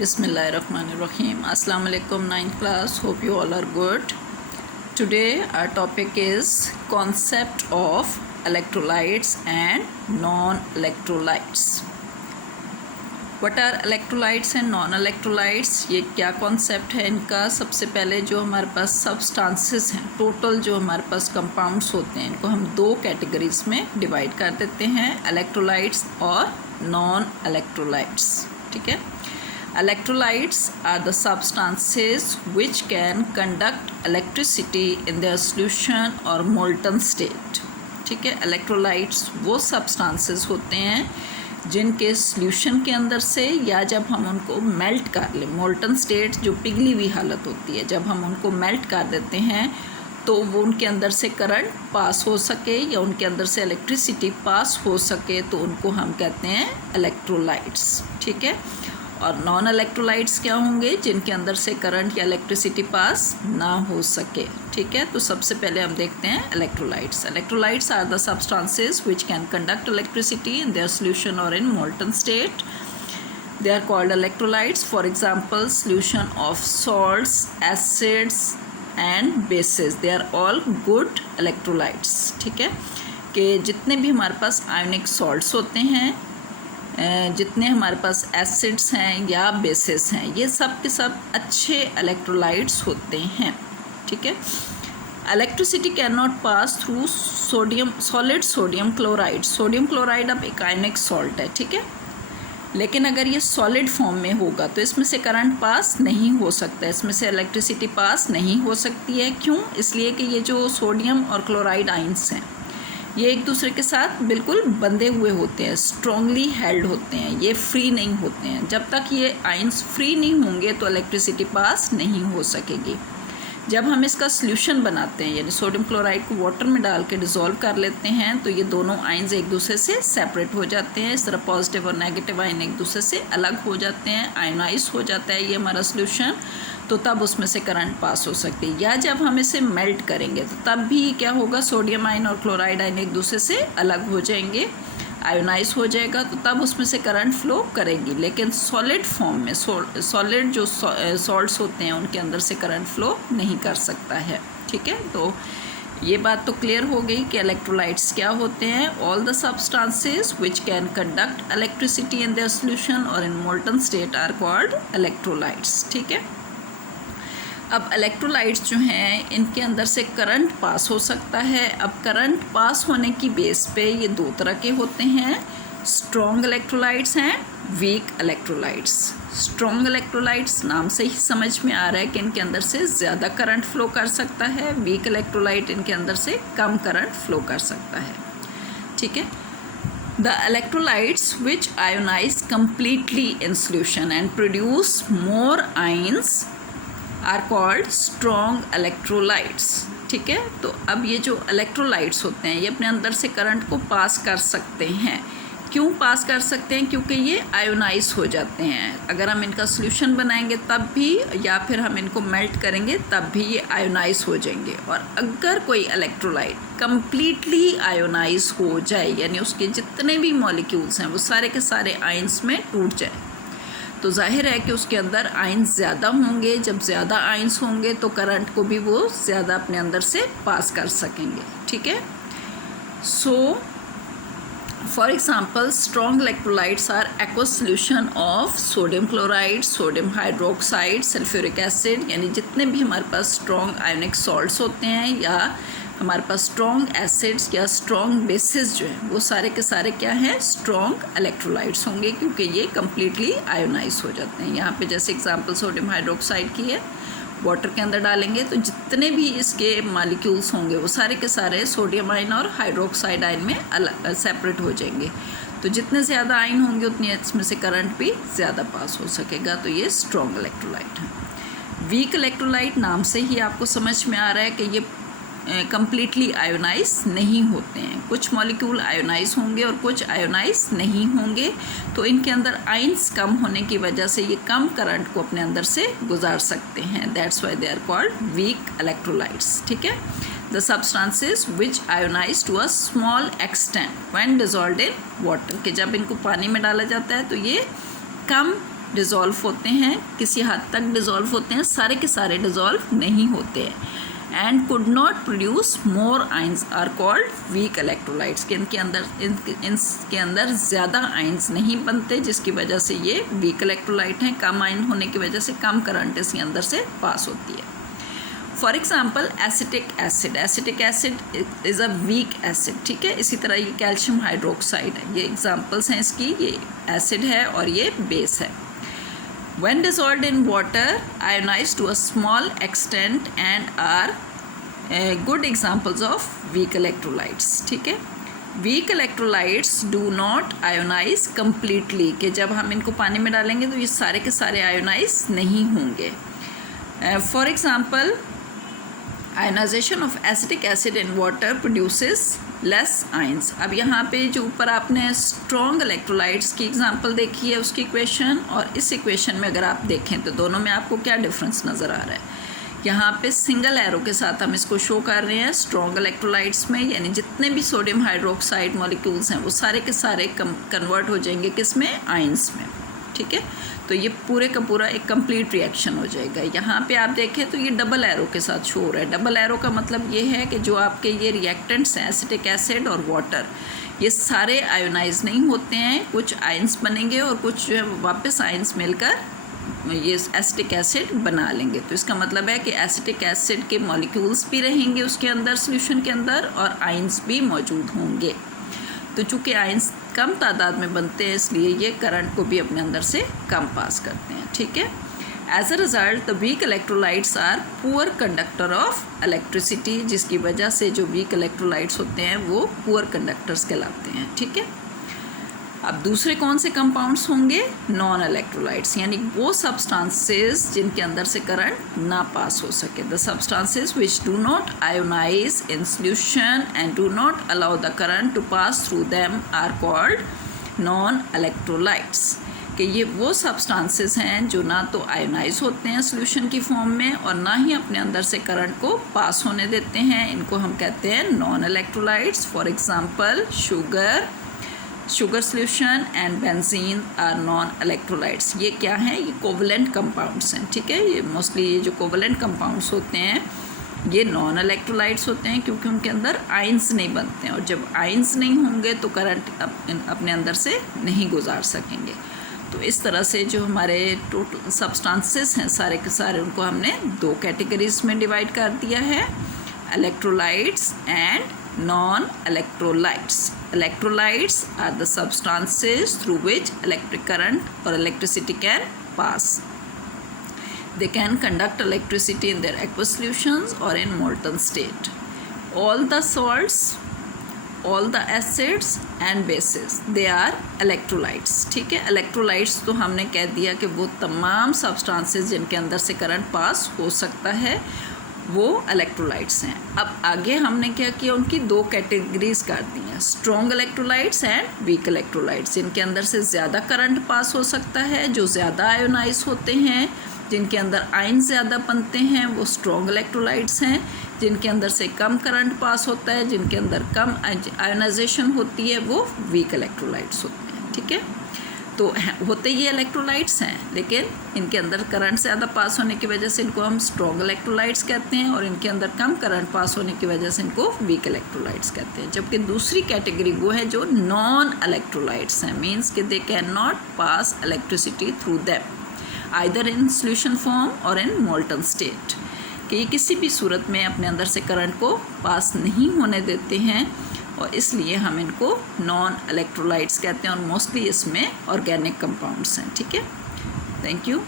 Bismillahirrahmanirrahim. Assalamu alaikum, 9th class. Hope you all are good. Today our topic is concept of electrolytes and non-electrolytes. What are electrolytes and non-electrolytes? ये क्या concept है इनका? सबसे पहले जो हमारे पास substances हैं, टोटल जो हमारे पास कंपाउंड्स होते हैं, इनको हम दो कैटेगरीज में डिवाइड कर देते हैं, इलेक्ट्रोलाइट्स और नॉन इलेक्ट्रोलाइट्स. ठीक है. Electrolytes are the substances which can conduct electricity in their solution or molten state. ठीक है. Electrolytes वो substances होते हैं जिनके solution के अंदर से या जब हम उनको melt कर लें, molten state जो पिघली हुई हालत होती है, जब हम उनको melt कर देते हैं तो वो उनके अंदर से करंट पास हो सके या उनके अंदर से इलेक्ट्रिसिटी पास हो सके तो उनको हम कहते हैं इलेक्ट्रोलाइट्स. ठीक है. और नॉन इलेक्ट्रोलाइट्स क्या होंगे? जिनके अंदर से करंट या इलेक्ट्रिसिटी पास ना हो सके. ठीक है. तो सबसे पहले हम देखते हैं electrolytes. Electrolytes are the substances which can conduct electricity in their solution और in molten state. They are called electrolytes. For example solution of salts, acids and bases, they are all good electrolytes. ठीक है. कि जितने भी हमारे पास ionic salts होते हैं, जितने हमारे पास एसिड्स हैं या बेसिस हैं, ये सब के सब अच्छे इलेक्ट्रोलाइट्स होते हैं. ठीक है. Electricity can not pass through solid sodium chloride. Sodium chloride अब एक आयोनिक सॉल्ट है. ठीक है. लेकिन अगर ये सॉलिड फॉर्म में होगा तो इसमें से करंट पास नहीं हो सकता, इसमें से इलेक्ट्रिसिटी पास नहीं हो सकती है. क्यों? इसलिए कि ये जो सोडियम और क्लोराइड आयंस हैं ये एक दूसरे के साथ बिल्कुल बंधे हुए होते हैं, स्ट्रॉन्गली हेल्ड होते हैं, ये फ्री नहीं होते हैं. जब तक ये आयंस फ्री नहीं होंगे तो इलेक्ट्रिसिटी पास नहीं हो सकेगी. जब हम इसका सॉल्यूशन बनाते हैं यानी सोडियम क्लोराइड को वाटर में डाल के डिज़ोल्व कर लेते हैं तो ये दोनों आयंस एक दूसरे से सेपरेट हो जाते हैं. इस तरह पॉजिटिव और नेगेटिव आयन एक दूसरे से अलग हो जाते हैं, आयनाइज हो जाता है ये हमारा सॉल्यूशन. तो तब उसमें से करंट पास हो सकती है. या जब हम इसे मेल्ट करेंगे तो तब भी क्या होगा? सोडियम आयन और क्लोराइड आयन एक दूसरे से अलग हो जाएंगे, आयोनाइज हो जाएगा, तो तब उसमें से करंट फ्लो करेगी. लेकिन सॉलिड फॉर्म में सॉलिड जो सॉल्ट्स होते हैं उनके अंदर से करंट फ्लो नहीं कर सकता है. ठीक है. तो ये बात तो क्लियर हो गई कि इलेक्ट्रोलाइट्स क्या होते हैं. All the substances which can conduct electricity in their solution और in molten state are called electrolytes. ठीक है. अब इलेक्ट्रोलाइट्स जो हैं इनके अंदर से करंट पास हो सकता है. अब करंट पास होने की बेस पे ये दो तरह के होते हैं, स्ट्रॉन्ग इलेक्ट्रोलाइट्स हैं, वीक इलेक्ट्रोलाइट्स. स्ट्रॉन्ग इलेक्ट्रोलाइट्स नाम से ही समझ में आ रहा है कि इनके अंदर से ज़्यादा करंट फ्लो कर सकता है. वीक इलेक्ट्रोलाइट इनके अंदर से कम करंट फ्लो कर सकता है. ठीक है. The electrolytes which ionize completely in solution and produce more ions are called strong electrolytes. ठीक है. तो अब ये जो इलेक्ट्रोलाइट्स होते हैं ये अपने अंदर से करंट को पास कर सकते हैं. क्यों पास कर सकते हैं? क्योंकि ये आयोनाइज हो जाते हैं. अगर हम इनका सॉल्यूशन बनाएंगे तब भी या फिर हम इनको मेल्ट करेंगे तब भी ये आयोनाइज हो जाएंगे. और अगर कोई इलेक्ट्रोलाइट कम्प्लीटली आयोनाइज हो जाए यानी उसके जितने भी मॉलिक्यूल्स हैं वो सारे के सारे आयंस में टूट जाए तो जाहिर है कि उसके अंदर आयंस ज़्यादा होंगे. जब ज़्यादा आयंस होंगे तो करंट को भी वो ज़्यादा अपने अंदर से पास कर सकेंगे. ठीक है. So for example strong electrolytes are aqueous solution of sodium chloride, sodium hydroxide, sulphuric acid, यानी जितने भी हमारे पास स्ट्रॉन्ग आयोनिक सॉल्ट्स होते हैं या हमारे पास स्ट्रॉन्ग एसिड्स या स्ट्रॉन्ग बेसिस जो हैं वो सारे के सारे क्या हैं? स्ट्रॉन्ग इलेक्ट्रोलाइट्स होंगे क्योंकि ये कम्प्लीटली आयोनाइज हो जाते हैं. यहाँ पे जैसे एग्जांपल सोडियम हाइड्रोक्साइड की है, वाटर के अंदर डालेंगे तो जितने भी इसके मॉलिक्यूल्स होंगे वो सारे के सारे सोडियम आयन और हाइड्रोक्साइड आयन में अलग सेपरेट हो जाएंगे. तो जितने ज़्यादा आयन होंगे उतनी इसमें से करंट भी ज़्यादा पास हो सकेगा. तो ये स्ट्रॉन्ग इलेक्ट्रोलाइट है. वीक इलेक्ट्रोलाइट नाम से ही आपको समझ में आ रहा है कि ये कम्प्लीटली आयोनाइज नहीं होते हैं. कुछ मॉलिक्यूल आयोनाइज होंगे और कुछ आयोनाइज नहीं होंगे. तो इनके अंदर आयंस कम होने की वजह से ये कम करंट को अपने अंदर से गुजार सकते हैं. That's why they are called weak electrolytes. ठीक है. The substances which ionise to a small extent when dissolved in water, कि जब इनको पानी में डाला जाता है तो ये कम डिज़ोल्व होते हैं, किसी हद तक डिज़ोल्व होते हैं, सारे के सारे डिज़ोल्व नहीं होते हैं। And could not produce more ions are called weak electrolytes, कि इनके अंदर ज़्यादा आयंस नहीं बनते, जिसकी वजह से ये वीक इलेक्ट्रोलाइट हैं। कम आयन होने की वजह से कम करंट इसके अंदर से पास होती है। For example acetic acid, acetic acid is a weak acid, ठीक है। इसी तरह ये कैल्शियम हाइड्रोक्साइड है, ये एग्जाम्पल्स हैं इसकी, ये एसिड है और ये बेस है। When dissolved in water, ionized to a small extent and are good examples of weak electrolytes, ठीक है। Weak electrolytes do not ionize completely, कि जब हम इनको पानी में डालेंगे तो ये सारे के सारे आयोनाइज नहीं होंगे। For example, ionization of acetic acid in water produces less ions। अब यहाँ पे जो ऊपर आपने स्ट्रॉन्ग इलेक्ट्रोलाइट्स की एग्जांपल देखी है उसकी इक्वेशन, और इस इक्वेशन में अगर आप देखें तो दोनों में आपको क्या डिफरेंस नज़र आ रहा है। यहाँ पे सिंगल एरो के साथ हम इसको शो कर रहे हैं स्ट्रॉन्ग इलेक्ट्रोलाइट्स में, यानी जितने भी सोडियम हाइड्रोक्साइड मॉलिक्यूल्स हैं वो सारे के सारे कन्वर्ट हो जाएंगे किस में, आयंस में, ठीक है। तो ये पूरे का पूरा एक कंप्लीट रिएक्शन हो जाएगा। यहाँ पे आप देखें तो ये डबल एरो के साथ शो हो रहा है। डबल एरो का मतलब ये है कि जो आपके ये रिएक्टेंट्स हैं एसिटिक एसिड और वाटर, ये सारे आयोनाइज नहीं होते हैं, कुछ आयंस बनेंगे और कुछ जो है वापस आयंस मिलकर ये एसिटिक एसिड बना लेंगे। तो इसका मतलब है कि एसिटिक एसिड के मॉलिक्यूल्स भी रहेंगे उसके अंदर सोल्यूशन के अंदर, और आयंस भी मौजूद होंगे। तो चूँकि आयंस कम तादाद में बनते हैं इसलिए ये करंट को भी अपने अंदर से कम पास करते हैं, ठीक है। As a result the weak electrolytes are poor conductor of electricity, जिसकी वजह से जो वीक इलेक्ट्रोलाइट्स होते हैं वो पुअर कंडक्टर्स कहलाते हैं, ठीक है। अब दूसरे कौन से कंपाउंड्स होंगे, नॉन इलेक्ट्रोलाइट्स, यानी वो सब्सटेंसेस जिनके अंदर से करंट ना पास हो सके। The substances which do not ionise in solution and do not allow the current to pass through them are called non electrolytes, कि ये वो सब्सटेंसेस हैं जो ना तो आयोनाइज होते हैं सॉल्यूशन की फॉर्म में और ना ही अपने अंदर से करंट को पास होने देते हैं, इनको हम कहते हैं non electrolytes. For example sugar solution and benzene are non electrolytes. ये क्या हैं, ये कोवलेंट कंपाउंड्स हैं, ठीक है। ये मोस्टली ये जो कोवलेंट कंपाउंड्स होते हैं ये नॉन इलेक्ट्रोलाइट्स होते हैं, क्योंकि उनके अंदर आयंस नहीं बनते हैं, और जब आयंस नहीं होंगे तो करंट अपने अंदर से नहीं गुजार सकेंगे। तो इस तरह से जो हमारे टोटल सब्सटेंसेस हैं सारे के सारे, उनको हमने दो कैटेगरीज में डिवाइड कर दिया है, electrolytes and non-electrolytes. Electrolytes are the substances through which electric current or electricity can pass. They can conduct electricity in their aqueous solutions or in molten state. All the salts, all the acids and bases, they are electrolytes, ठीक है। electrolytes तो हमने कह दिया कि वो तमाम substances जिनके अंदर से करंट पास हो सकता है वो इलेक्ट्रोलाइट्स हैं। अब आगे हमने क्या किया, उनकी दो कैटेगरीज कर दी हैं, strong electrolytes and weak electrolytes, जिनके अंदर से ज़्यादा करंट पास हो सकता है, जो ज़्यादा आयोनाइज होते हैं, जिनके अंदर आयन ज़्यादा बनते हैं वो स्ट्रॉन्ग इलेक्ट्रोलाइट्स हैं, जिनके अंदर से कम करंट पास होता है, जिनके अंदर कम आयोनाइजेशन होती है वो वीक इलेक्ट्रोलाइट्स होते हैं, ठीक है। तो होते ये इलेक्ट्रोलाइट्स हैं, लेकिन इनके अंदर करंट ज़्यादा पास होने की वजह से इनको हम स्ट्रॉन्ग इलेक्ट्रोलाइट्स कहते हैं, और इनके अंदर कम करंट पास होने की वजह से इनको वीक इलेक्ट्रोलाइट्स कहते हैं। जबकि दूसरी कैटेगरी वो है जो नॉन इलेक्ट्रोलाइट्स हैं, मीन्स कि they can not pass electricity through them either in solution form और इन मोल्टन स्टेट, कि ये किसी भी सूरत में अपने अंदर से करंट को पास नहीं होने देते हैं, और इसलिए हम इनको नॉन इलेक्ट्रोलाइट्स कहते हैं, और मोस्टली इसमें ऑर्गेनिक कंपाउंड्स हैं, ठीक है। Thank you.